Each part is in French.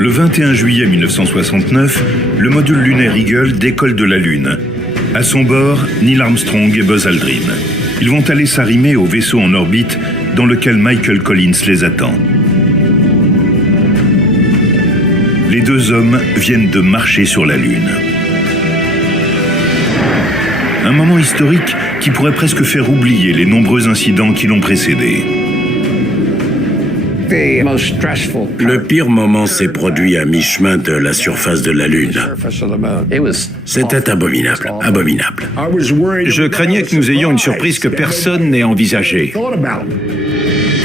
Le 21 juillet 1969, le module lunaire Eagle décolle de la Lune. À son bord, Neil Armstrong et Buzz Aldrin. Ils vont aller s'arrimer au vaisseau en orbite dans lequel Michael Collins les attend. Les deux hommes viennent de marcher sur la Lune. Un moment historique qui pourrait presque faire oublier les nombreux incidents qui l'ont précédé. Le pire moment s'est produit à mi-chemin de la surface de la Lune. C'était abominable, abominable. Je craignais que nous ayons une surprise que personne n'ait envisagée.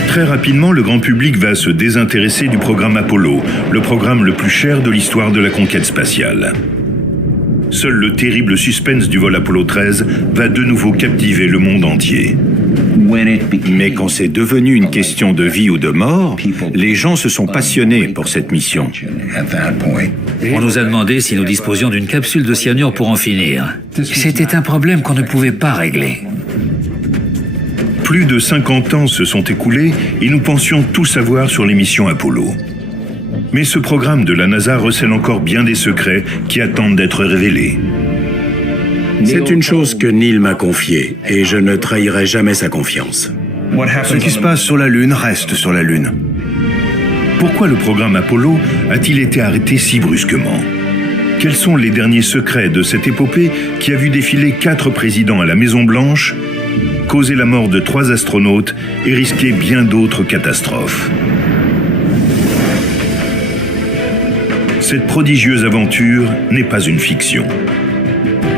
Très rapidement, le grand public va se désintéresser du programme Apollo, le programme le plus cher de l'histoire de la conquête spatiale. Seul le terrible suspense du vol Apollo 13 va de nouveau captiver le monde entier. Mais quand c'est devenu une question de vie ou de mort, les gens se sont passionnés pour cette mission. On nous a demandé si nous disposions d'une capsule de cyanure pour en finir. C'était un problème qu'on ne pouvait pas régler. Plus de 50 ans se sont écoulés et nous pensions tout savoir sur les missions Apollo. Mais ce programme de la NASA recèle encore bien des secrets qui attendent d'être révélés. C'est une chose que Neil m'a confiée et je ne trahirai jamais sa confiance. Ce qui se passe sur la Lune reste sur la Lune. Pourquoi le programme Apollo a-t-il été arrêté si brusquement? Quels sont les derniers secrets de cette épopée qui a vu défiler 4 présidents à la Maison-Blanche, causer la mort de 3 astronautes et risquer bien d'autres catastrophes? Cette prodigieuse aventure n'est pas une fiction.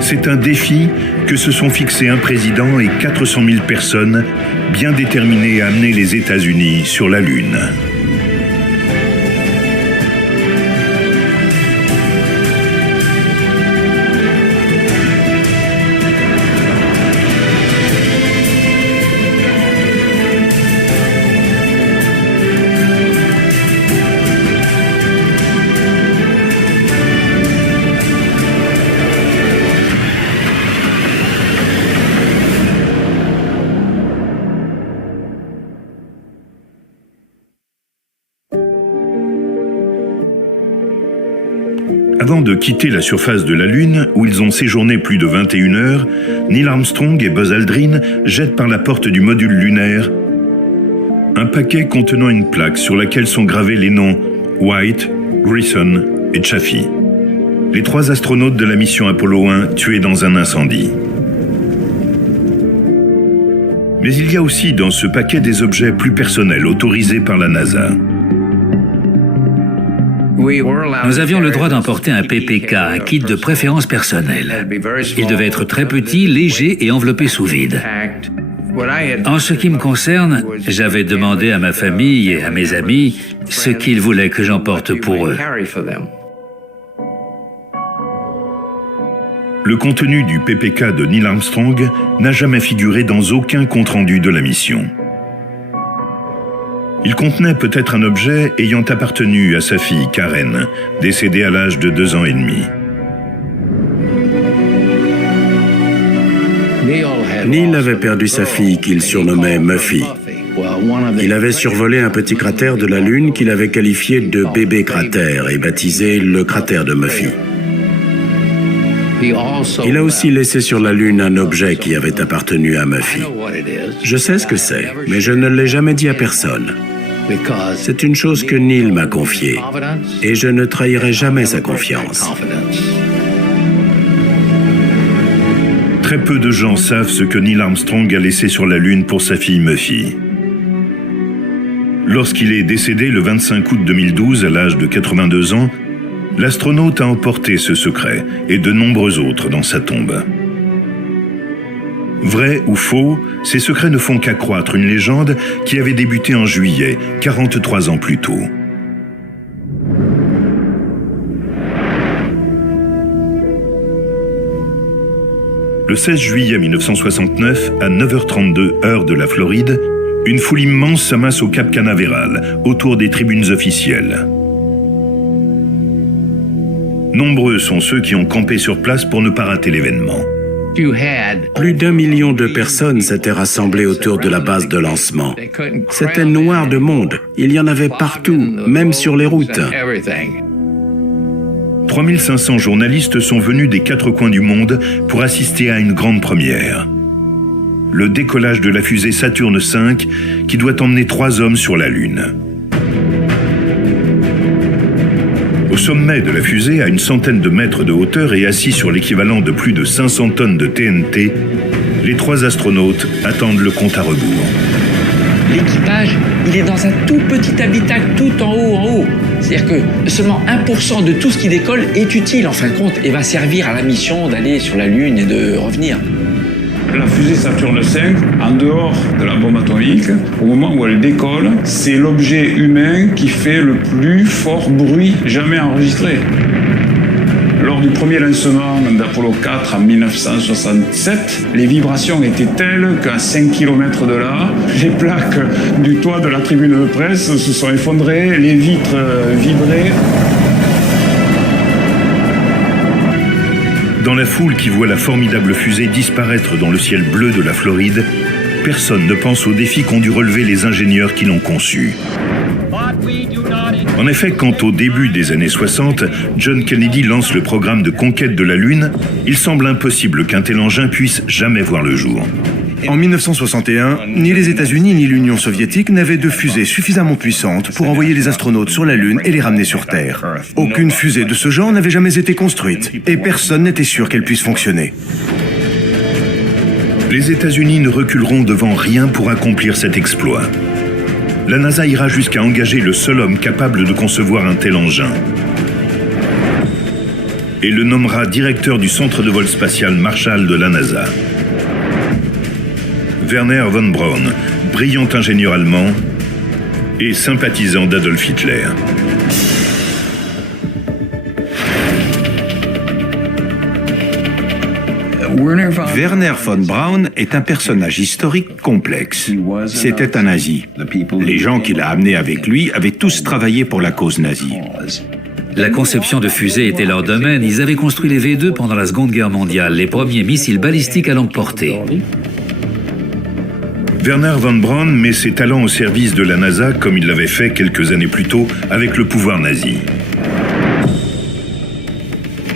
C'est un défi que se sont fixés un président et 400 000 personnes bien déterminées à amener les États-Unis sur la Lune. Avant de quitter la surface de la Lune, où ils ont séjourné plus de 21 heures, Neil Armstrong et Buzz Aldrin jettent par la porte du module lunaire un paquet contenant une plaque sur laquelle sont gravés les noms White, Grissom et Chaffee, les 3 astronautes de la mission Apollo 1 tués dans un incendie. Mais il y a aussi dans ce paquet des objets plus personnels autorisés par la NASA. Nous avions le droit d'emporter un PPK, un kit de préférence personnelle. Il devait être très petit, léger et enveloppé sous vide. En ce qui me concerne, j'avais demandé à ma famille et à mes amis ce qu'ils voulaient que j'emporte pour eux. Le contenu du PPK de Neil Armstrong n'a jamais figuré dans aucun compte-rendu de la mission. Il contenait peut-être un objet ayant appartenu à sa fille Karen, décédée à l'âge de 2 ans et demi. Neil avait perdu sa fille qu'il surnommait Muffy. Il avait survolé un petit cratère de la Lune qu'il avait qualifié de bébé cratère et baptisé le cratère de Muffy. Il a aussi laissé sur la Lune un objet qui avait appartenu à Muffy. Je sais ce que c'est, mais je ne l'ai jamais dit à personne. C'est une chose que Neil m'a confiée, et je ne trahirai jamais sa confiance. Très peu de gens savent ce que Neil Armstrong a laissé sur la Lune pour sa fille Muffy. Lorsqu'il est décédé le 25 août 2012 à l'âge de 82 ans, l'astronaute a emporté ce secret et de nombreux autres dans sa tombe. Vrai ou faux, ces secrets ne font qu'accroître une légende qui avait débuté en juillet, 43 ans plus tôt. Le 16 juillet 1969, à 9h32 heure de la Floride, une foule immense s'amasse au Cap Canaveral, autour des tribunes officielles. Nombreux sont ceux qui ont campé sur place pour ne pas rater l'événement. Plus d'1 million de personnes s'étaient rassemblées autour de la base de lancement. C'était noir de monde. Il y en avait partout, même sur les routes. 3500 journalistes sont venus des 4 coins du monde pour assister à une grande première. Le décollage de la fusée Saturne V qui doit emmener 3 hommes sur la Lune. Au sommet de la fusée, à une centaine de mètres de hauteur et assis sur l'équivalent de plus de 500 tonnes de TNT, les 3 astronautes attendent le compte à rebours. L'équipage, il est dans un tout petit habitacle tout en haut. C'est-à-dire que seulement 1% de tout ce qui décolle est utile en fin de compte et va servir à la mission d'aller sur la Lune et de revenir. La fusée Saturne V, en dehors de la bombe atomique, au moment où elle décolle, c'est l'objet humain qui fait le plus fort bruit jamais enregistré. Lors du premier lancement d'Apollo 4 en 1967, les vibrations étaient telles qu'à 5 km de là, les plaques du toit de la tribune de presse se sont effondrées, les vitres vibraient. Dans la foule qui voit la formidable fusée disparaître dans le ciel bleu de la Floride, personne ne pense aux défis qu'ont dû relever les ingénieurs qui l'ont conçue. En effet, quand au début des années 60, John Kennedy lance le programme de conquête de la Lune, il semble impossible qu'un tel engin puisse jamais voir le jour. En 1961, ni les États-Unis ni l'Union soviétique n'avaient de fusée suffisamment puissante pour envoyer les astronautes sur la Lune et les ramener sur Terre. Aucune fusée de ce genre n'avait jamais été construite, et personne n'était sûr qu'elle puisse fonctionner. Les États-Unis ne reculeront devant rien pour accomplir cet exploit. La NASA ira jusqu'à engager le seul homme capable de concevoir un tel engin. Et le nommera directeur du centre de vol spatial Marshall de la NASA. Werner von Braun, brillant ingénieur allemand et sympathisant d'Adolf Hitler. Werner von Braun est un personnage historique complexe. C'était un nazi. Les gens qu'il a amenés avec lui avaient tous travaillé pour la cause nazie. La conception de fusées était leur domaine. Ils avaient construit les V2 pendant la Seconde Guerre mondiale, les premiers missiles balistiques à longue portée. Werner von Braun met ses talents au service de la NASA comme il l'avait fait quelques années plus tôt avec le pouvoir nazi.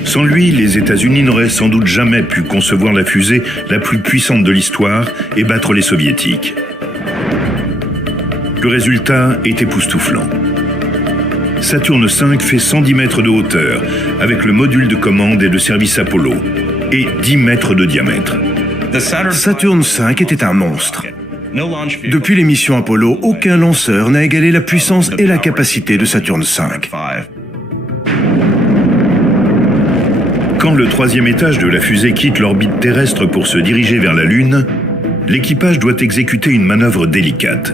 Sans lui, les États-Unis n'auraient sans doute jamais pu concevoir la fusée la plus puissante de l'histoire et battre les soviétiques. Le résultat est époustouflant. Saturne V fait 110 mètres de hauteur avec le module de commande et de service Apollo et 10 mètres de diamètre. Saturne V était un monstre. Depuis les missions Apollo, aucun lanceur n'a égalé la puissance et la capacité de Saturne V. Quand le 3e étage de la fusée quitte l'orbite terrestre pour se diriger vers la Lune, l'équipage doit exécuter une manœuvre délicate.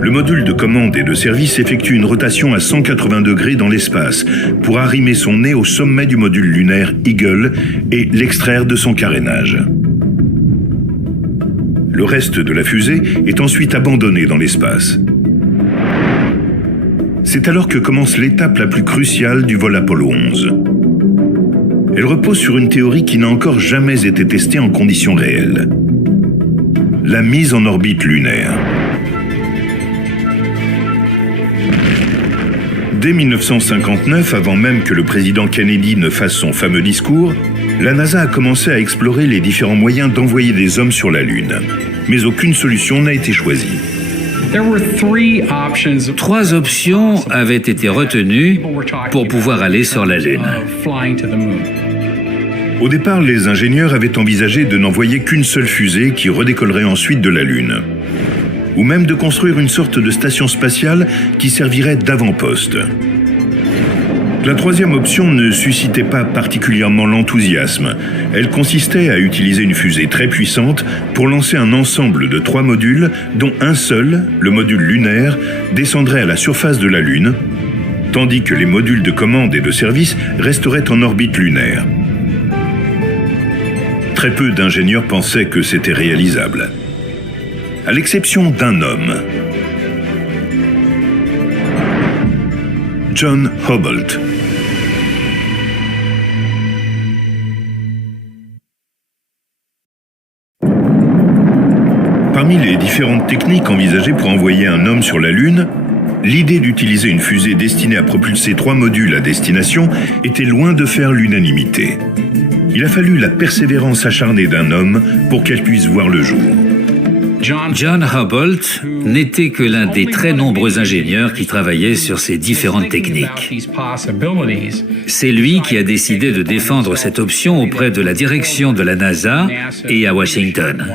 Le module de commande et de service effectue une rotation à 180 degrés dans l'espace pour arrimer son nez au sommet du module lunaire Eagle et l'extraire de son carénage. Le reste de la fusée est ensuite abandonné dans l'espace. C'est alors que commence l'étape la plus cruciale du vol Apollo 11. Elle repose sur une théorie qui n'a encore jamais été testée en conditions réelles. La mise en orbite lunaire. Dès 1959, avant même que le président Kennedy ne fasse son fameux discours, la NASA a commencé à explorer les différents moyens d'envoyer des hommes sur la Lune. Mais aucune solution n'a été choisie. 3 options avaient été retenues pour pouvoir aller sur la Lune. Au départ, les ingénieurs avaient envisagé de n'envoyer qu'une seule fusée qui redécollerait ensuite de la Lune. Ou même de construire une sorte de station spatiale qui servirait d'avant-poste. La 3e option ne suscitait pas particulièrement l'enthousiasme. Elle consistait à utiliser une fusée très puissante pour lancer un ensemble de 3 modules, dont un seul, le module lunaire, descendrait à la surface de la Lune, tandis que les modules de commande et de service resteraient en orbite lunaire. Très peu d'ingénieurs pensaient que c'était réalisable. À l'exception d'un homme, John Hubble. Parmi les différentes techniques envisagées pour envoyer un homme sur la Lune, l'idée d'utiliser une fusée destinée à propulser 3 modules à destination était loin de faire l'unanimité. Il a fallu la persévérance acharnée d'un homme pour qu'elle puisse voir le jour. John Hubble n'était que l'un des très nombreux ingénieurs qui travaillaient sur ces différentes techniques. C'est lui qui a décidé de défendre cette option auprès de la direction de la NASA et à Washington,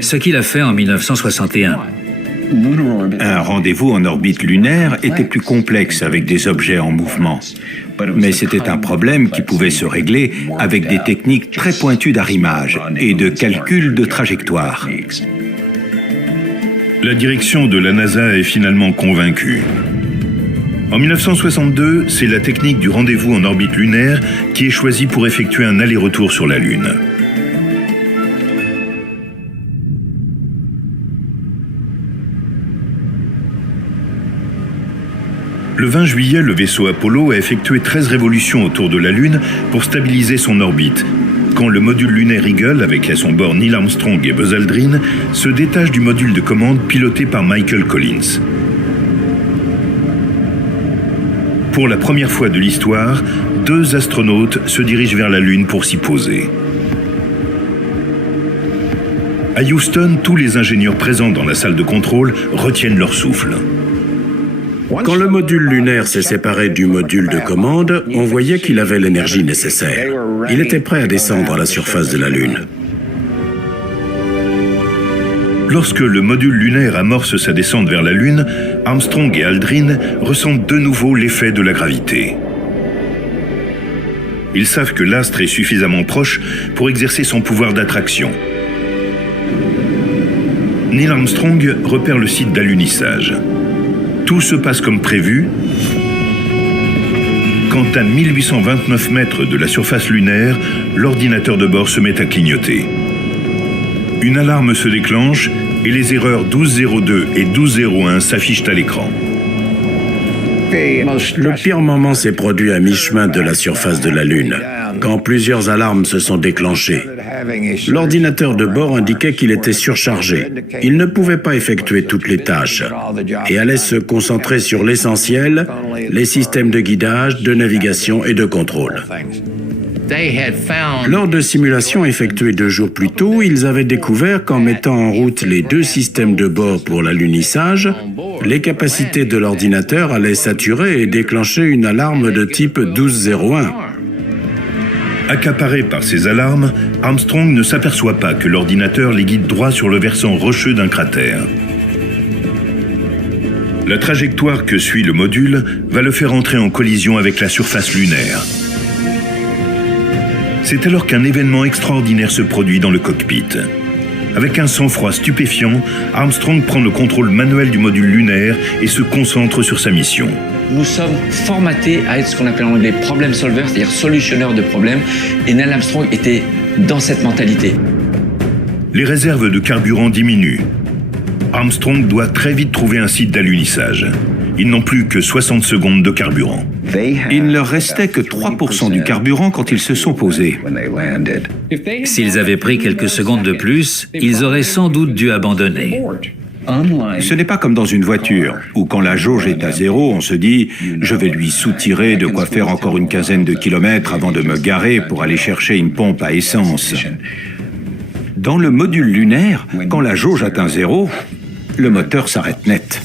ce qu'il a fait en 1961. Un rendez-vous en orbite lunaire était plus complexe avec des objets en mouvement. Mais c'était un problème qui pouvait se régler avec des techniques très pointues d'arrimage et de calcul de trajectoire. La direction de la NASA est finalement convaincue. En 1962, c'est la technique du rendez-vous en orbite lunaire qui est choisie pour effectuer un aller-retour sur la Lune. Le 20 juillet, le vaisseau Apollo a effectué 13 révolutions autour de la Lune pour stabiliser son orbite, quand le module lunaire Eagle, avec à son bord Neil Armstrong et Buzz Aldrin, se détache du module de commande piloté par Michael Collins. Pour la première fois de l'histoire, 2 astronautes se dirigent vers la Lune pour s'y poser. À Houston, tous les ingénieurs présents dans la salle de contrôle retiennent leur souffle. Quand le module lunaire s'est séparé du module de commande, on voyait qu'il avait l'énergie nécessaire. Il était prêt à descendre à la surface de la Lune. Lorsque le module lunaire amorce sa descente vers la Lune, Armstrong et Aldrin ressentent de nouveau l'effet de la gravité. Ils savent que l'astre est suffisamment proche pour exercer son pouvoir d'attraction. Neil Armstrong repère le site d'alunissage. Tout se passe comme prévu, quand à 1829 mètres de la surface lunaire, l'ordinateur de bord se met à clignoter. Une alarme se déclenche et les erreurs 1202 et 1201 s'affichent à l'écran. Le pire moment s'est produit à mi-chemin de la surface de la Lune, quand plusieurs alarmes se sont déclenchées. L'ordinateur de bord indiquait qu'il était surchargé. Il ne pouvait pas effectuer toutes les tâches et allait se concentrer sur l'essentiel, les systèmes de guidage, de navigation et de contrôle. Lors de simulations effectuées 2 jours plus tôt, ils avaient découvert qu'en mettant en route les 2 systèmes de bord pour l'alunissage, les capacités de l'ordinateur allaient saturer et déclencher une alarme de type 1201. Accaparé par ces alarmes, Armstrong ne s'aperçoit pas que l'ordinateur les guide droit sur le versant rocheux d'un cratère. La trajectoire que suit le module va le faire entrer en collision avec la surface lunaire. C'est alors qu'un événement extraordinaire se produit dans le cockpit. Avec un sang-froid stupéfiant, Armstrong prend le contrôle manuel du module lunaire et se concentre sur sa mission. Nous sommes formatés à être ce qu'on appelle en anglais problem solver, c'est-à-dire solutionneur de problèmes, et Neil Armstrong était dans cette mentalité. Les réserves de carburant diminuent. Armstrong doit très vite trouver un site d'alunissage. Ils n'ont plus que 60 secondes de carburant. Il ne leur restait que 3% du carburant quand ils se sont posés. S'ils avaient pris quelques secondes de plus, ils auraient sans doute dû abandonner. Ce n'est pas comme dans une voiture, où quand la jauge est à 0, on se dit « je vais lui soutirer de quoi faire encore une quinzaine de kilomètres avant de me garer pour aller chercher une pompe à essence ». Dans le module lunaire, quand la jauge atteint 0, le moteur s'arrête net.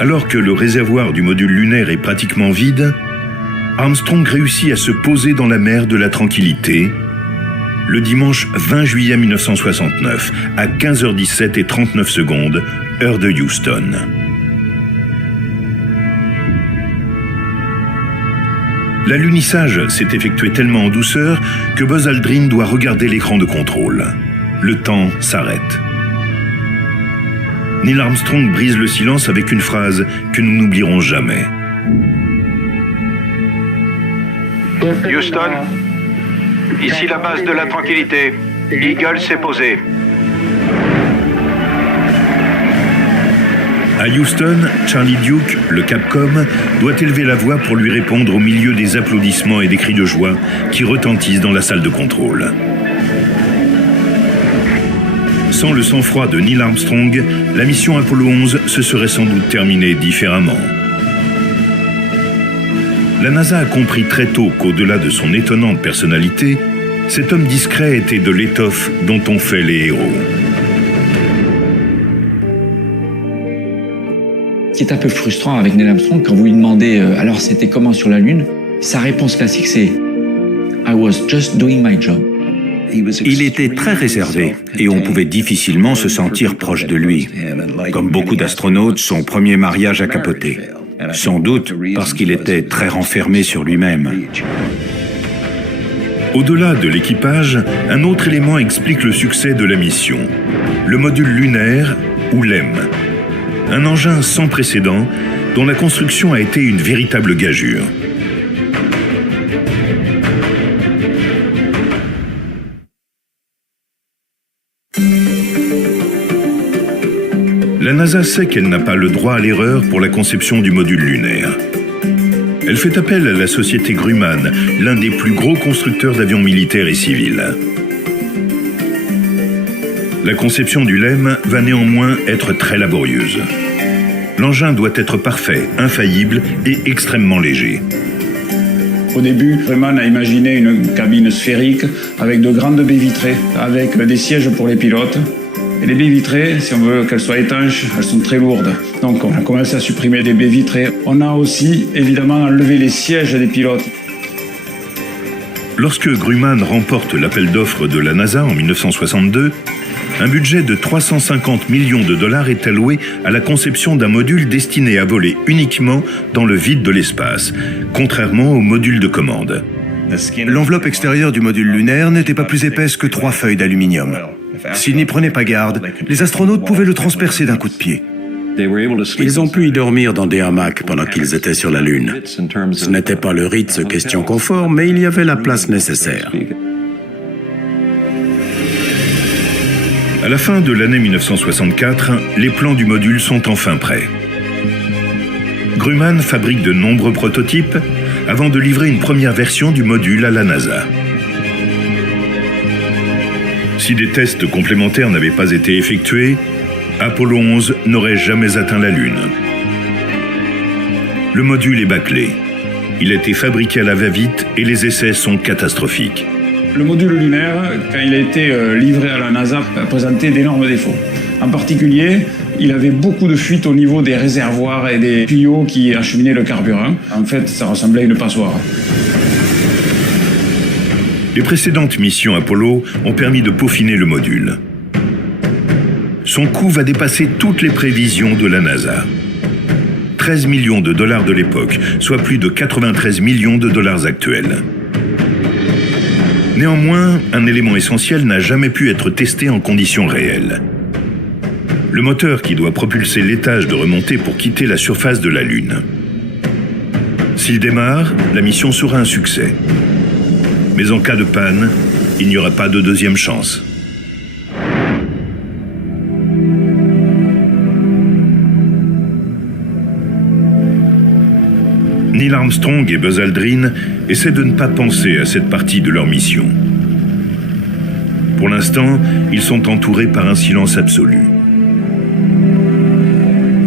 Alors que le réservoir du module lunaire est pratiquement vide, Armstrong réussit à se poser dans la mer de la tranquillité le dimanche 20 juillet 1969 à 15h17 et 39 secondes, heure de Houston. L'alunissage s'est effectué tellement en douceur que Buzz Aldrin doit regarder l'écran de contrôle. Le temps s'arrête. Neil Armstrong brise le silence avec une phrase que nous n'oublierons jamais. Houston, ici la base de la tranquillité. Eagle s'est posé. À Houston, Charlie Duke, le Capcom, doit élever la voix pour lui répondre au milieu des applaudissements et des cris de joie qui retentissent dans la salle de contrôle. Sans le sang-froid de Neil Armstrong, la mission Apollo 11 se serait sans doute terminée différemment. La NASA a compris très tôt qu'au-delà de son étonnante personnalité, cet homme discret était de l'étoffe dont on fait les héros. Ce qui est un peu frustrant avec Neil Armstrong, quand vous lui demandez alors c'était comment sur la Lune, sa réponse classique c'est « I was just doing my job ». Il était très réservé et on pouvait difficilement se sentir proche de lui. Comme beaucoup d'astronautes, son premier mariage a capoté. Sans doute parce qu'il était très renfermé sur lui-même. Au-delà de l'équipage, un autre élément explique le succès de la mission. Le module lunaire, ou LEM. Un engin sans précédent dont la construction a été une véritable gageure. La NASA sait qu'elle n'a pas le droit à l'erreur pour la conception du module lunaire. Elle fait appel à la société Grumman, l'un des plus gros constructeurs d'avions militaires et civils. La conception du LEM va néanmoins être très laborieuse. L'engin doit être parfait, infaillible et extrêmement léger. Au début, Grumman a imaginé une cabine sphérique avec de grandes baies vitrées, avec des sièges pour les pilotes. Et les baies vitrées, si on veut qu'elles soient étanches, elles sont très lourdes. Donc on a commencé à supprimer des baies vitrées. On a aussi évidemment enlevé les sièges des pilotes. Lorsque Grumman remporte l'appel d'offres de la NASA en 1962, un budget de 350 millions de dollars est alloué à la conception d'un module destiné à voler uniquement dans le vide de l'espace, contrairement au module de commande. L'enveloppe extérieure du module lunaire n'était pas plus épaisse que 3 feuilles d'aluminium. S'ils n'y prenaient pas garde, les astronautes pouvaient le transpercer d'un coup de pied. Ils ont pu y dormir dans des hamacs pendant qu'ils étaient sur la Lune. Ce n'était pas le Ritz question confort, mais il y avait la place nécessaire. À la fin de l'année 1964, les plans du module sont enfin prêts. Grumman fabrique de nombreux prototypes avant de livrer une première version du module à la NASA. Si des tests complémentaires n'avaient pas été effectués, Apollo 11 n'aurait jamais atteint la Lune. Le module est bâclé. Il a été fabriqué à la va-vite et les essais sont catastrophiques. Le module lunaire, quand il a été livré à la NASA, présentait d'énormes défauts. En particulier, il avait beaucoup de fuites au niveau des réservoirs et des tuyaux qui acheminaient le carburant. En fait, ça ressemblait à une passoire. Les précédentes missions Apollo ont permis de peaufiner le module. Son coût va dépasser toutes les prévisions de la NASA. 13 millions de dollars de l'époque, soit plus de 93 millions de dollars actuels. Néanmoins, un élément essentiel n'a jamais pu être testé en conditions réelles. Le moteur qui doit propulser l'étage de remontée pour quitter la surface de la Lune. S'il démarre, la mission sera un succès. Mais en cas de panne, il n'y aura pas de deuxième chance. Neil Armstrong et Buzz Aldrin essaient de ne pas penser à cette partie de leur mission. Pour l'instant, ils sont entourés par un silence absolu.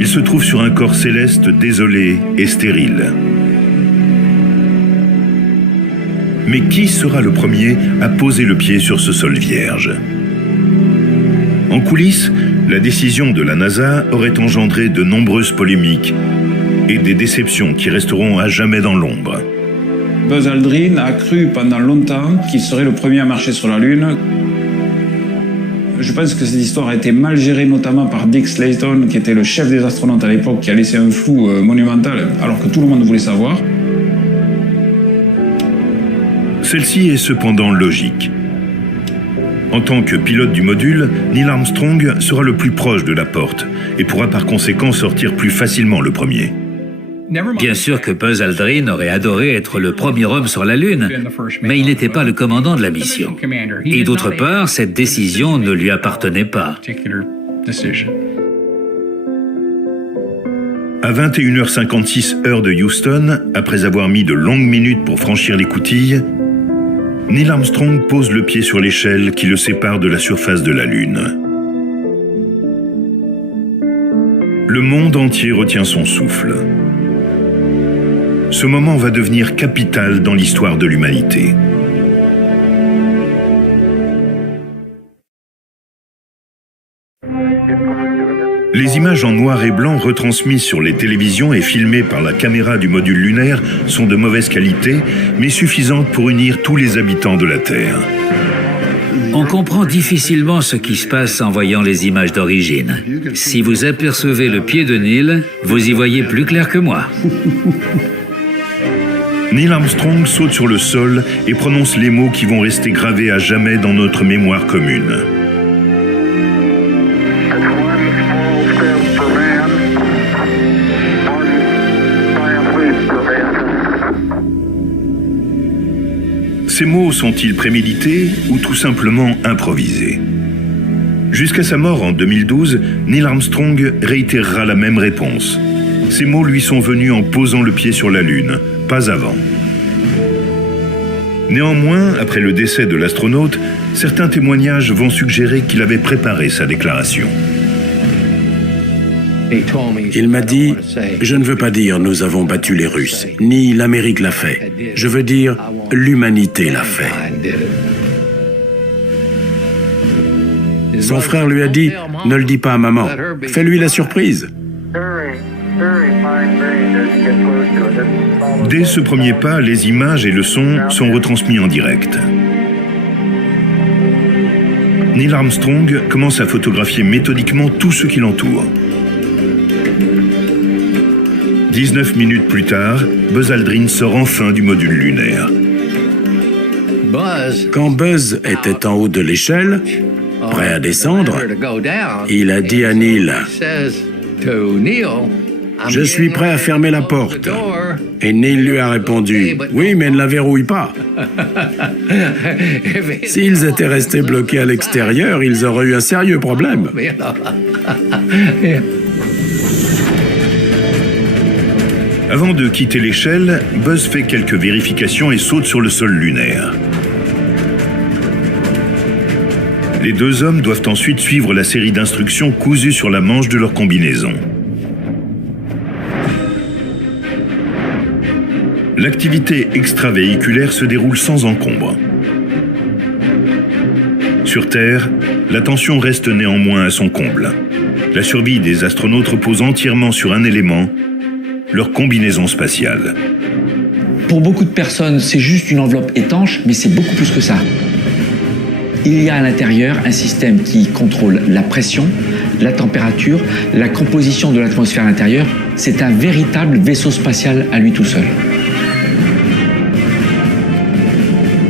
Ils se trouvent sur un corps céleste désolé et stérile. Mais qui sera le premier à poser le pied sur ce sol vierge? En coulisses, la décision de la NASA aurait engendré de nombreuses polémiques et des déceptions qui resteront à jamais dans l'ombre. Buzz Aldrin a cru pendant longtemps qu'il serait le premier à marcher sur la Lune. Je pense que cette histoire a été mal gérée, notamment par Dick Slayton, qui était le chef des astronautes à l'époque, qui a laissé un flou monumental, alors que tout le monde voulait savoir. Celle-ci est cependant logique. En tant que pilote du module, Neil Armstrong sera le plus proche de la porte et pourra par conséquent sortir plus facilement le premier. Bien sûr que Buzz Aldrin aurait adoré être le premier homme sur la Lune, mais il n'était pas le commandant de la mission. Et d'autre part, cette décision ne lui appartenait pas. À 21h56 heure de Houston, après avoir mis de longues minutes pour franchir l'écoutille, Neil Armstrong pose le pied sur l'échelle qui le sépare de la surface de la Lune. Le monde entier retient son souffle. Ce moment va devenir capital dans l'histoire de l'humanité. Les images en noir et blanc retransmises sur les télévisions et filmées par la caméra du module lunaire sont de mauvaise qualité, mais suffisantes pour unir tous les habitants de la Terre. On comprend difficilement ce qui se passe en voyant les images d'origine. Si vous apercevez le pied de Neil, vous y voyez plus clair que moi. Neil Armstrong saute sur le sol et prononce les mots qui vont rester gravés à jamais dans notre mémoire commune. Ces mots sont-ils prémédités ou tout simplement improvisés? Jusqu'à sa mort en 2012, Neil Armstrong réitérera la même réponse. Ces mots lui sont venus en posant le pied sur la Lune, pas avant. Néanmoins, après le décès de l'astronaute, certains témoignages vont suggérer qu'il avait préparé sa déclaration. Il m'a dit « Je ne veux pas dire nous avons battu les Russes, ni l'Amérique l'a fait. Je veux dire l'humanité l'a fait. » Son frère lui a dit « Ne le dis pas à maman, fais-lui la surprise. » Dès ce premier pas, les images et le son sont retransmis en direct. Neil Armstrong commence à photographier méthodiquement tout ce qui l'entoure. 19 minutes plus tard, Buzz Aldrin sort enfin du module lunaire. Quand Buzz était en haut de l'échelle, prêt à descendre, il a dit à Neil « Je suis prêt à fermer la porte. » Et Neil lui a répondu « Oui, mais ne la verrouille pas. » S'ils étaient restés bloqués à l'extérieur, ils auraient eu un sérieux problème. Avant de quitter l'échelle, Buzz fait quelques vérifications et saute sur le sol lunaire. Les deux hommes doivent ensuite suivre la série d'instructions cousues sur la manche de leur combinaison. L'activité extravéhiculaire se déroule sans encombre. Sur Terre, la tension reste néanmoins à son comble. La survie des astronautes repose entièrement sur un élément, leur combinaison spatiale. Pour beaucoup de personnes, c'est juste une enveloppe étanche, mais c'est beaucoup plus que ça. Il y a à l'intérieur un système qui contrôle la pression, la température, la composition de l'atmosphère intérieure. C'est un véritable vaisseau spatial à lui tout seul.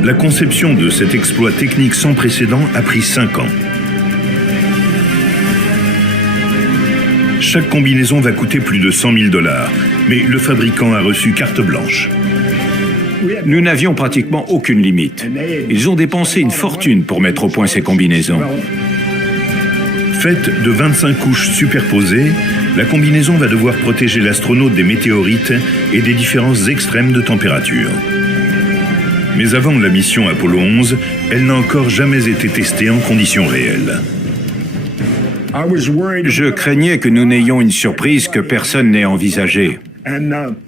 La conception de cet exploit technique sans précédent a pris 5 ans. Chaque combinaison va coûter plus de 100 000 $, mais le fabricant a reçu carte blanche. Nous n'avions pratiquement aucune limite. Ils ont dépensé une fortune pour mettre au point ces combinaisons. Faite de 25 couches superposées, la combinaison va devoir protéger l'astronaute des météorites et des différences extrêmes de température. Mais avant la mission Apollo 11, elle n'a encore jamais été testée en conditions réelles. Je craignais que nous n'ayons une surprise que personne n'ait envisagée.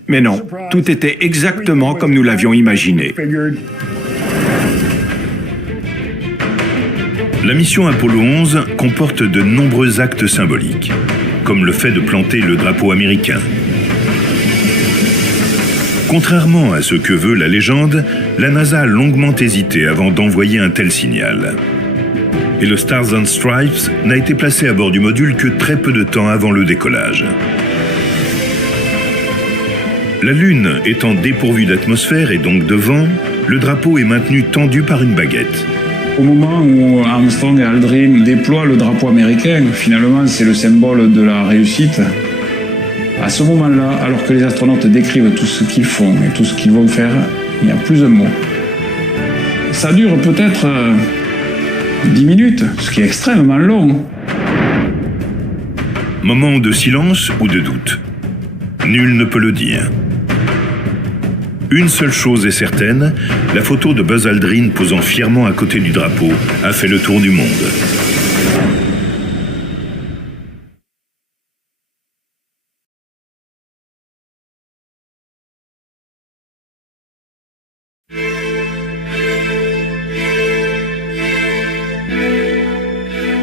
Mais non, tout était exactement comme nous l'avions imaginé. La mission Apollo 11 comporte de nombreux actes symboliques, comme le fait de planter le drapeau américain. Contrairement à ce que veut la légende, la NASA a longuement hésité avant d'envoyer un tel signal. Et le Stars and Stripes n'a été placé à bord du module que très peu de temps avant le décollage. La Lune étant dépourvue d'atmosphère et donc de vent, le drapeau est maintenu tendu par une baguette. Au moment où Armstrong et Aldrin déploient le drapeau américain, finalement c'est le symbole de la réussite. À ce moment-là, alors que les astronautes décrivent tout ce qu'ils font et tout ce qu'ils vont faire, il n'y a plus de mots. Ça dure peut-être 10 minutes, ce qui est extrêmement long. Moment de silence ou de doute. Nul ne peut le dire. Une seule chose est certaine, la photo de Buzz Aldrin posant fièrement à côté du drapeau a fait le tour du monde.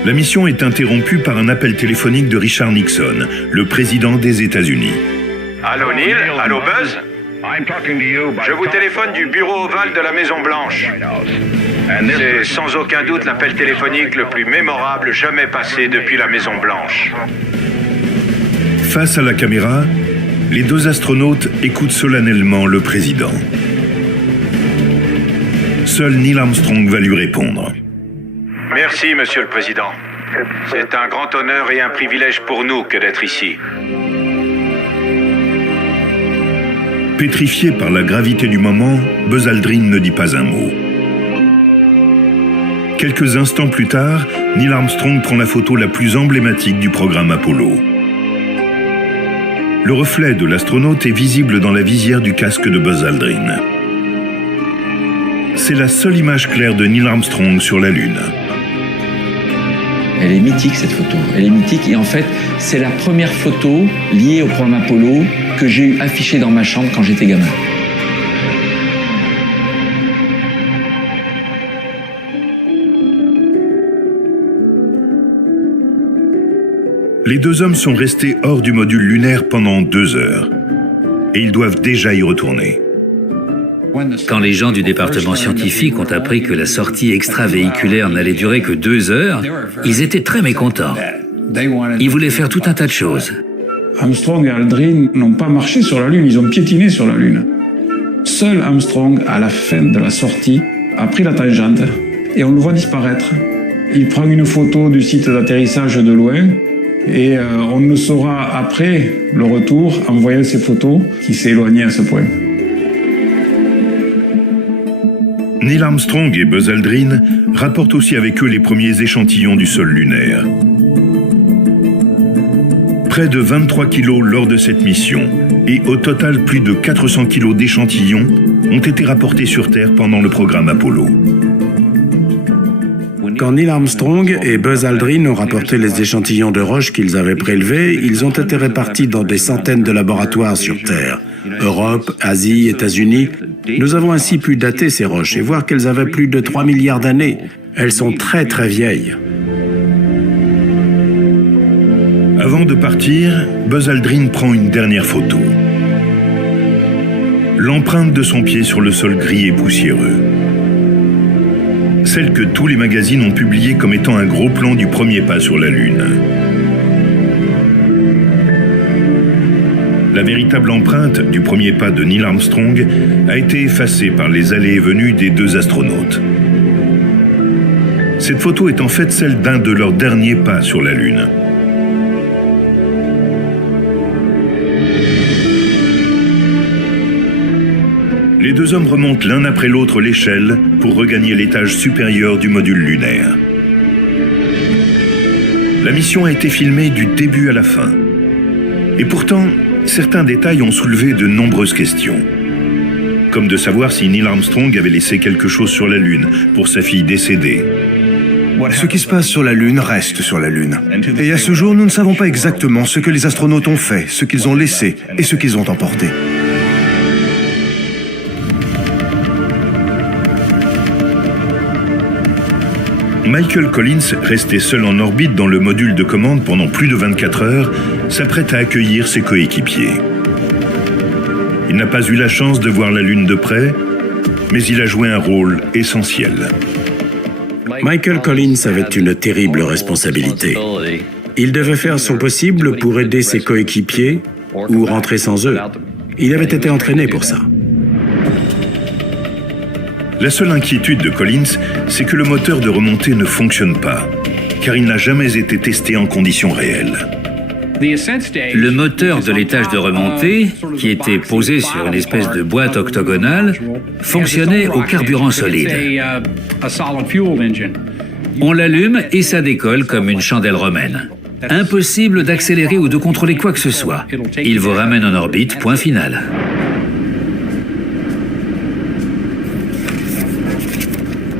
La mission est interrompue par un appel téléphonique de Richard Nixon, le président des États-Unis. Allô Neil, allô Buzz. Je vous téléphone du bureau ovale de la Maison-Blanche. C'est sans aucun doute l'appel téléphonique le plus mémorable jamais passé depuis la Maison-Blanche. Face à la caméra, les deux astronautes écoutent solennellement le président. Seul Neil Armstrong va lui répondre. Merci, Monsieur le Président. C'est un grand honneur et un privilège pour nous que d'être ici. Pétrifié par la gravité du moment, Buzz Aldrin ne dit pas un mot. Quelques instants plus tard, Neil Armstrong prend la photo la plus emblématique du programme Apollo. Le reflet de l'astronaute est visible dans la visière du casque de Buzz Aldrin. C'est la seule image claire de Neil Armstrong sur la Lune. Elle est mythique, cette photo. Elle est mythique et en fait, c'est la première photo liée au programme Apollo que j'ai eu affichée dans ma chambre quand j'étais gamin. Les deux hommes sont restés hors du module lunaire pendant 2 heures. Et ils doivent déjà y retourner. Quand les gens du département scientifique ont appris que la sortie extravéhiculaire n'allait durer que 2 heures, ils étaient très mécontents. Ils voulaient faire tout un tas de choses. Armstrong et Aldrin n'ont pas marché sur la Lune, ils ont piétiné sur la Lune. Seul Armstrong, à la fin de la sortie, a pris la tangente et on le voit disparaître. Il prend une photo du site d'atterrissage de loin et on ne saura après le retour, en voyant ces photos, qu'il s'est éloigné à ce point. Neil Armstrong et Buzz Aldrin rapportent aussi avec eux les premiers échantillons du sol lunaire. Près de 23 kilos lors de cette mission, et au total plus de 400 kilos d'échantillons ont été rapportés sur Terre pendant le programme Apollo. Quand Neil Armstrong et Buzz Aldrin ont rapporté les échantillons de roches qu'ils avaient prélevés, ils ont été répartis dans des centaines de laboratoires sur Terre. Europe, Asie, États-Unis. Nous avons ainsi pu dater ces roches et voir qu'elles avaient plus de 3 milliards d'années. Elles sont très très vieilles. Avant de partir, Buzz Aldrin prend une dernière photo. L'empreinte de son pied sur le sol gris et poussiéreux. Celle que tous les magazines ont publiée comme étant un gros plan du premier pas sur la Lune. La véritable empreinte du premier pas de Neil Armstrong a été effacée par les allées et venues des deux astronautes. Cette photo est en fait celle d'un de leurs derniers pas sur la Lune. Les deux hommes remontent l'un après l'autre l'échelle pour regagner l'étage supérieur du module lunaire. La mission a été filmée du début à la fin. Et pourtant, certains détails ont soulevé de nombreuses questions. Comme de savoir si Neil Armstrong avait laissé quelque chose sur la Lune pour sa fille décédée. Ce qui se passe sur la Lune reste sur la Lune. Et à ce jour, nous ne savons pas exactement ce que les astronautes ont fait, ce qu'ils ont laissé et ce qu'ils ont emporté. Michael Collins, resté seul en orbite dans le module de commande pendant plus de 24 heures, s'apprête à accueillir ses coéquipiers. Il n'a pas eu la chance de voir la Lune de près, mais il a joué un rôle essentiel. Michael Collins avait une terrible responsabilité. Il devait faire son possible pour aider ses coéquipiers ou rentrer sans eux. Il avait été entraîné pour ça. La seule inquiétude de Collins, c'est que le moteur de remontée ne fonctionne pas, car il n'a jamais été testé en conditions réelles. Le moteur de l'étage de remontée, qui était posé sur une espèce de boîte octogonale, fonctionnait au carburant solide. On l'allume et ça décolle comme une chandelle romaine. Impossible d'accélérer ou de contrôler quoi que ce soit. Il vous ramène en orbite, point final.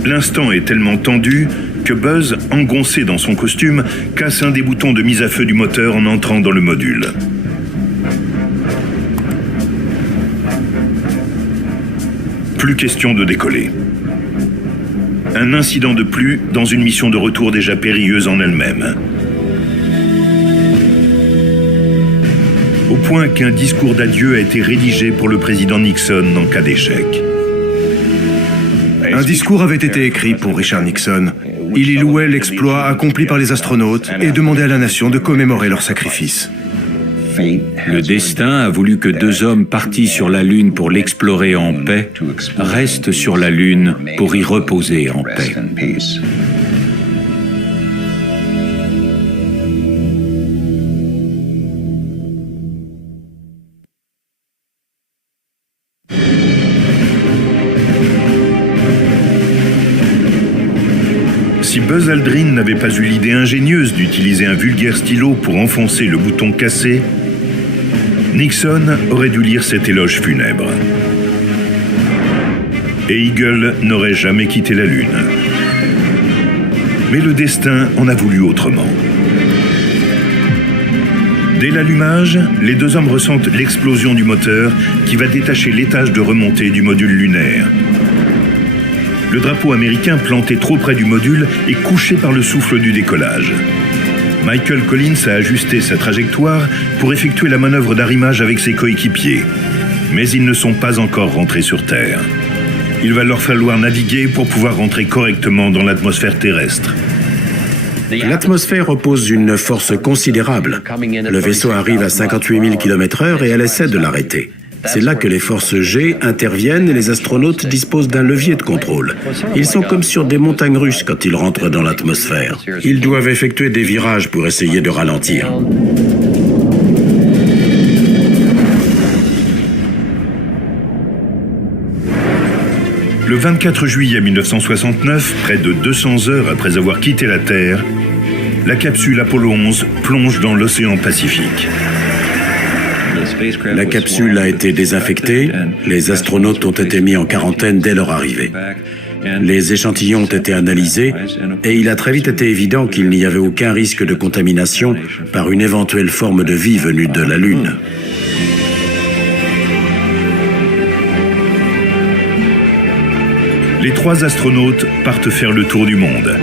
L'instant est tellement tendu que Buzz, engoncé dans son costume, casse un des boutons de mise à feu du moteur en entrant dans le module. Plus question de décoller. Un incident de plus dans une mission de retour déjà périlleuse en elle-même. Au point qu'un discours d'adieu a été rédigé pour le président Nixon en cas d'échec. Un discours avait été écrit pour Richard Nixon. Il y louait l'exploit accompli par les astronautes et demandait à la nation de commémorer leur sacrifice. Le destin a voulu que 2 hommes partis sur la Lune pour l'explorer en paix restent sur la Lune pour y reposer en paix. Si Buzz Aldrin n'avait pas eu l'idée ingénieuse d'utiliser un vulgaire stylo pour enfoncer le bouton cassé, Nixon aurait dû lire cet éloge funèbre. Et Eagle n'aurait jamais quitté la Lune. Mais le destin en a voulu autrement. Dès l'allumage, les 2 hommes ressentent l'explosion du moteur qui va détacher l'étage de remontée du module lunaire. Le drapeau américain planté trop près du module est couché par le souffle du décollage. Michael Collins a ajusté sa trajectoire pour effectuer la manœuvre d'arrimage avec ses coéquipiers. Mais ils ne sont pas encore rentrés sur Terre. Il va leur falloir naviguer pour pouvoir rentrer correctement dans l'atmosphère terrestre. L'atmosphère oppose une force considérable. Le vaisseau arrive à 58 000 km/h et elle essaie de l'arrêter. C'est là que les forces G interviennent et les astronautes disposent d'un levier de contrôle. Ils sont comme sur des montagnes russes quand ils rentrent dans l'atmosphère. Ils doivent effectuer des virages pour essayer de ralentir. Le 24 juillet 1969, près de 200 heures après avoir quitté la Terre, la capsule Apollo 11 plonge dans l'océan Pacifique. La capsule a été désinfectée, les astronautes ont été mis en quarantaine dès leur arrivée. Les échantillons ont été analysés et il a très vite été évident qu'il n'y avait aucun risque de contamination par une éventuelle forme de vie venue de la Lune. Les 3 astronautes partent faire le tour du monde.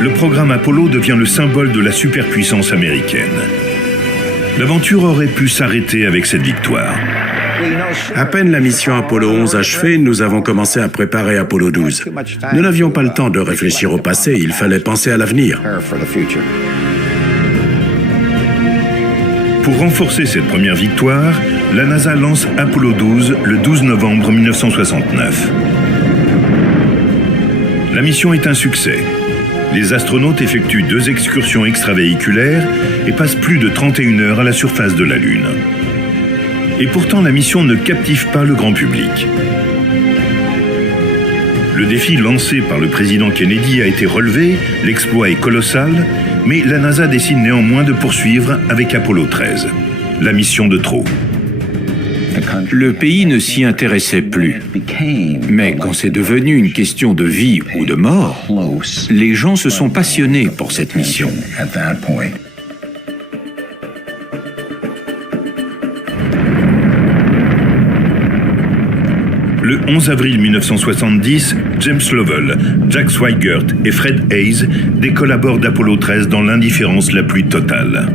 Le programme Apollo devient le symbole de la superpuissance américaine. L'aventure aurait pu s'arrêter avec cette victoire. À peine la mission Apollo 11 achevée, nous avons commencé à préparer Apollo 12. Nous n'avions pas le temps de réfléchir au passé, il fallait penser à l'avenir. Pour renforcer cette première victoire, la NASA lance Apollo 12 le 12 novembre 1969. La mission est un succès. Les astronautes effectuent 2 excursions extravéhiculaires et passent plus de 31 heures à la surface de la Lune. Et pourtant, la mission ne captive pas le grand public. Le défi lancé par le président Kennedy a été relevé, l'exploit est colossal, mais la NASA décide néanmoins de poursuivre avec Apollo 13, la mission de trop. Le pays ne s'y intéressait plus. Mais quand c'est devenu une question de vie ou de mort, les gens se sont passionnés pour cette mission. Le 11 avril 1970, James Lovell, Jack Swigert et Fred Haise décollent à bord d'Apollo 13 dans l'indifférence la plus totale.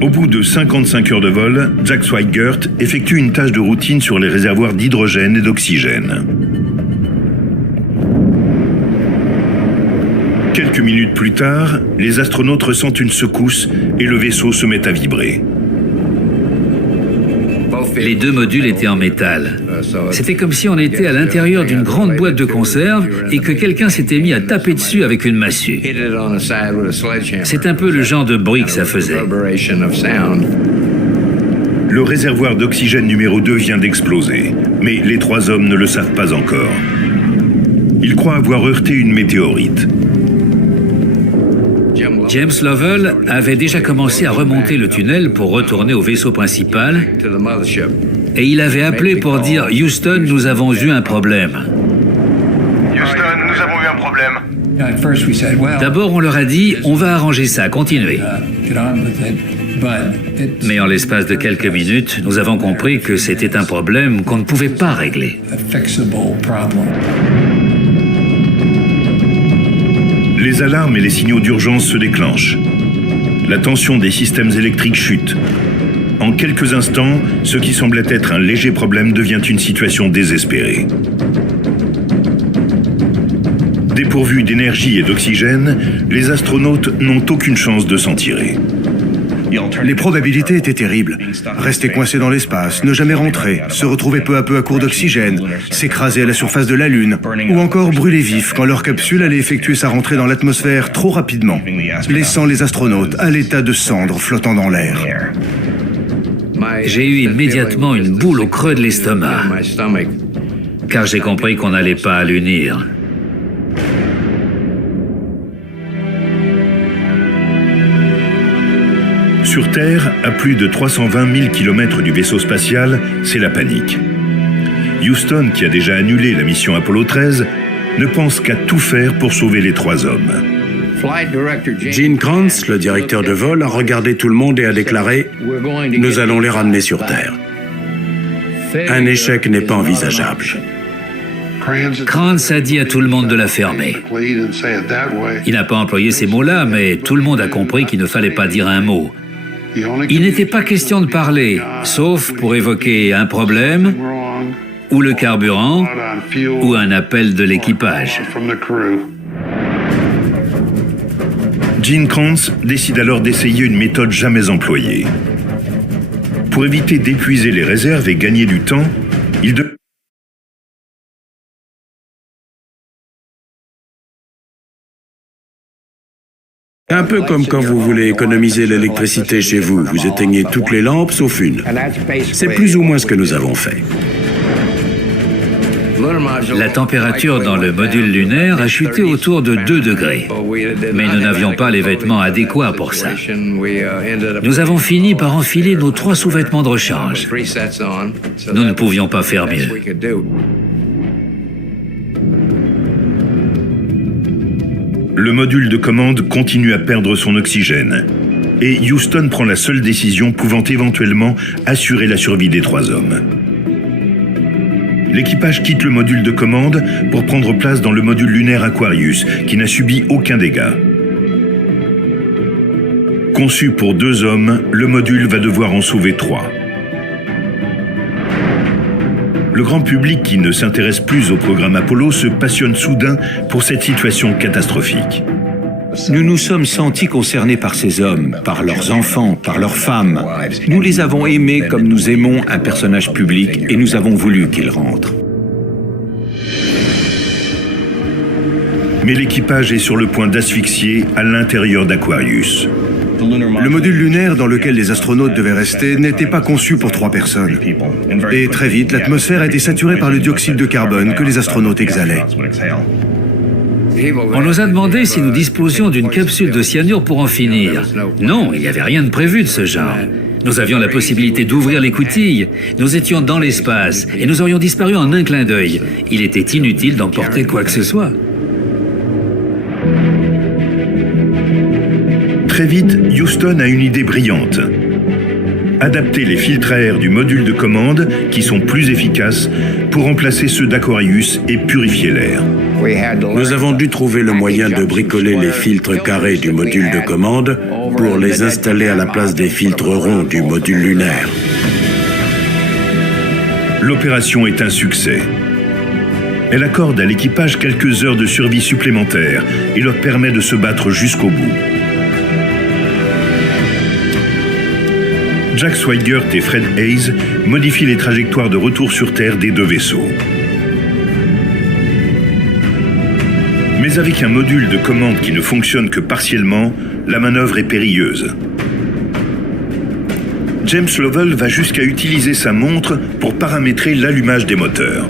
Au bout de 55 heures de vol, Jack Swigert effectue une tâche de routine sur les réservoirs d'hydrogène et d'oxygène. Quelques minutes plus tard, les astronautes ressentent une secousse et le vaisseau se met à vibrer. Les deux modules étaient en métal. C'était comme si on était à l'intérieur d'une grande boîte de conserve et que quelqu'un s'était mis à taper dessus avec une massue. C'est un peu le genre de bruit que ça faisait. Le réservoir d'oxygène numéro 2 vient d'exploser, mais les trois hommes ne le savent pas encore. Ils croient avoir heurté une météorite. James Lovell avait déjà commencé à remonter le tunnel pour retourner au vaisseau principal et il avait appelé pour dire « Houston, nous avons eu un problème ». Houston, nous avons eu un problème. D'abord, on leur a dit « On va arranger ça, continuez ». Mais en l'espace de quelques minutes, nous avons compris que c'était un problème qu'on ne pouvait pas régler. Les alarmes et les signaux d'urgence se déclenchent. La tension des systèmes électriques chute. En quelques instants, ce qui semblait être un léger problème devient une situation désespérée. Dépourvus d'énergie et d'oxygène, les astronautes n'ont aucune chance de s'en tirer. Les probabilités étaient terribles. Rester coincé dans l'espace, ne jamais rentrer, se retrouver peu à peu à court d'oxygène, s'écraser à la surface de la Lune, ou encore brûler vif quand leur capsule allait effectuer sa rentrée dans l'atmosphère trop rapidement, laissant les astronautes à l'état de cendres flottant dans l'air. J'ai eu immédiatement une boule au creux de l'estomac, car j'ai compris qu'on n'allait pas l'unir. Sur Terre, à plus de 320 000 km du vaisseau spatial, c'est la panique. Houston, qui a déjà annulé la mission Apollo 13, ne pense qu'à tout faire pour sauver les trois hommes. Gene Kranz, le directeur de vol, a regardé tout le monde et a déclaré « Nous allons les ramener sur Terre. Un échec n'est pas envisageable. » Kranz a dit à tout le monde de la fermer. Il n'a pas employé ces mots-là, mais tout le monde a compris qu'il ne fallait pas dire un mot. Il n'était pas question de parler, sauf pour évoquer un problème, ou le carburant, ou un appel de l'équipage. Gene Kranz décide alors d'essayer une méthode jamais employée. Pour éviter d'épuiser les réserves et gagner du temps, il Un peu comme quand vous voulez économiser l'électricité chez vous, vous éteignez toutes les lampes sauf une. C'est plus ou moins ce que nous avons fait. La température dans le module lunaire a chuté autour de 2 degrés. Mais nous n'avions pas les vêtements adéquats pour ça. Nous avons fini par enfiler nos 3 sous-vêtements de rechange. Nous ne pouvions pas faire mieux. Le module de commande continue à perdre son oxygène. Et Houston prend la seule décision pouvant éventuellement assurer la survie des trois hommes. L'équipage quitte le module de commande pour prendre place dans le module lunaire Aquarius, qui n'a subi aucun dégât. Conçu pour 2 hommes, le module va devoir en sauver 3. Le grand public qui ne s'intéresse plus au programme Apollo se passionne soudain pour cette situation catastrophique. Nous nous sommes sentis concernés par ces hommes, par leurs enfants, par leurs femmes. Nous les avons aimés comme nous aimons un personnage public et nous avons voulu qu'ils rentrent. Mais l'équipage est sur le point d'asphyxier à l'intérieur d'Aquarius. Le module lunaire dans lequel les astronautes devaient rester n'était pas conçu pour 3 personnes. Et très vite, l'atmosphère a été saturée par le dioxyde de carbone que les astronautes exhalaient. On nous a demandé si nous disposions d'une capsule de cyanure pour en finir. Non, il n'y avait rien de prévu de ce genre. Nous avions la possibilité d'ouvrir l'écoutille. Nous étions dans l'espace et nous aurions disparu en un clin d'œil. Il était inutile d'emporter quoi que ce soit. Très vite, Houston a une idée brillante. Adapter les filtres à air du module de commande, qui sont plus efficaces, pour remplacer ceux d'Aquarius et purifier l'air. Nous avons dû trouver le moyen de bricoler les filtres carrés du module de commande pour les installer à la place des filtres ronds du module lunaire. L'opération est un succès. Elle accorde à l'équipage quelques heures de survie supplémentaires et leur permet de se battre jusqu'au bout. Jack Swigert et Fred Haise modifient les trajectoires de retour sur Terre des deux vaisseaux. Mais avec un module de commande qui ne fonctionne que partiellement, la manœuvre est périlleuse. James Lovell va jusqu'à utiliser sa montre pour paramétrer l'allumage des moteurs.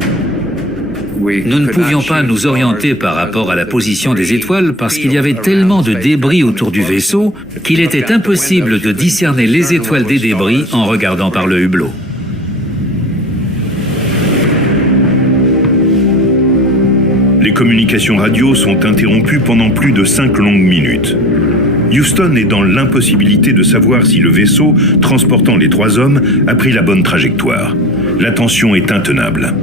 Nous ne pouvions pas nous orienter par rapport à la position des étoiles parce qu'il y avait tellement de débris autour du vaisseau qu'il était impossible de discerner les étoiles des débris en regardant par le hublot. Les communications radio sont interrompues pendant plus de 5 longues minutes. Houston est dans l'impossibilité de savoir si le vaisseau transportant les 3 hommes a pris la bonne trajectoire. La tension est intenable.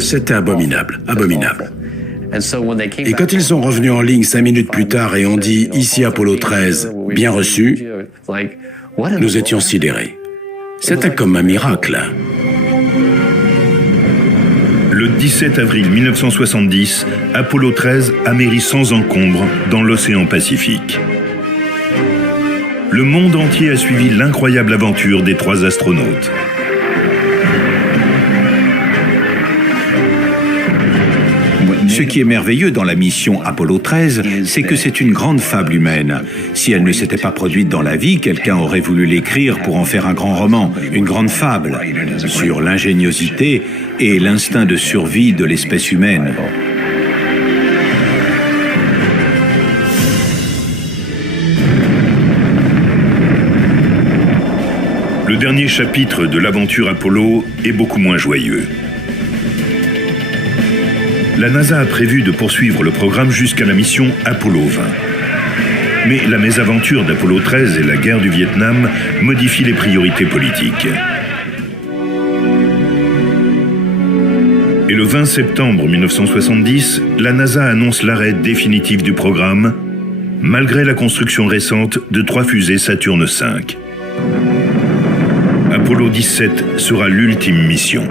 C'était abominable, abominable. Et quand ils sont revenus en ligne 5 minutes plus tard et ont dit « Ici Apollo 13, bien reçu », nous étions sidérés. C'était comme un miracle. Le 17 avril 1970, Apollo 13 amérit sans encombre dans l'océan Pacifique. Le monde entier a suivi l'incroyable aventure des 3 astronautes. Ce qui est merveilleux dans la mission Apollo 13, c'est que c'est une grande fable humaine. Si elle ne s'était pas produite dans la vie, quelqu'un aurait voulu l'écrire pour en faire un grand roman, une grande fable, sur l'ingéniosité et l'instinct de survie de l'espèce humaine. Le dernier chapitre de l'aventure Apollo est beaucoup moins joyeux. La NASA a prévu de poursuivre le programme jusqu'à la mission Apollo 20. Mais la mésaventure d'Apollo 13 et la guerre du Vietnam modifient les priorités politiques. Et le 20 septembre 1970, la NASA annonce l'arrêt définitif du programme, malgré la construction récente de 3 fusées Saturne V. Apollo 17 sera l'ultime mission.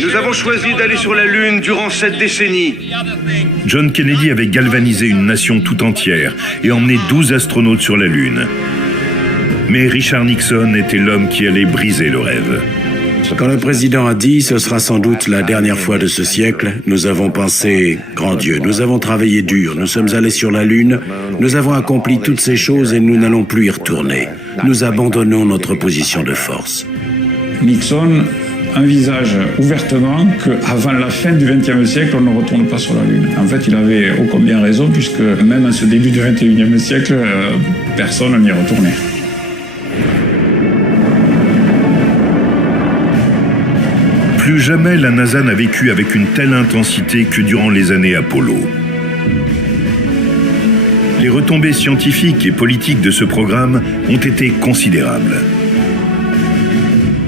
Nous avons choisi d'aller sur la Lune durant cette décennie. John Kennedy avait galvanisé une nation tout entière et emmené 12 astronautes sur la Lune. Mais Richard Nixon était l'homme qui allait briser le rêve. Quand le président a dit « ce sera sans doute la dernière fois de ce siècle », nous avons pensé « grand Dieu, nous avons travaillé dur, nous sommes allés sur la Lune, nous avons accompli toutes ces choses et nous n'allons plus y retourner. Nous abandonnons notre position de force. » Nixon envisage ouvertement qu'avant la fin du XXe siècle, on ne retourne pas sur la Lune. En fait, il avait ô combien raison, puisque même à ce début du XXIe siècle, personne n'y est retourné. Plus jamais la NASA n'a vécu avec une telle intensité que durant les années Apollo. Les retombées scientifiques et politiques de ce programme ont été considérables.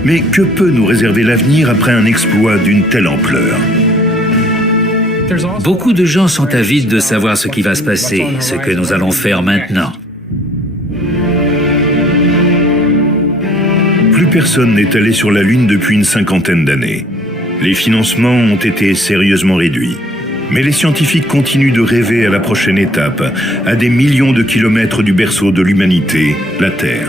Mais que peut nous réserver l'avenir après un exploit d'une telle ampleur ? Beaucoup de gens sont avides de savoir ce qui va se passer, ce que nous allons faire maintenant. Plus personne n'est allé sur la Lune depuis une 50aine d'années. Les financements ont été sérieusement réduits. Mais les scientifiques continuent de rêver à la prochaine étape, à des millions de kilomètres du berceau de l'humanité, la Terre.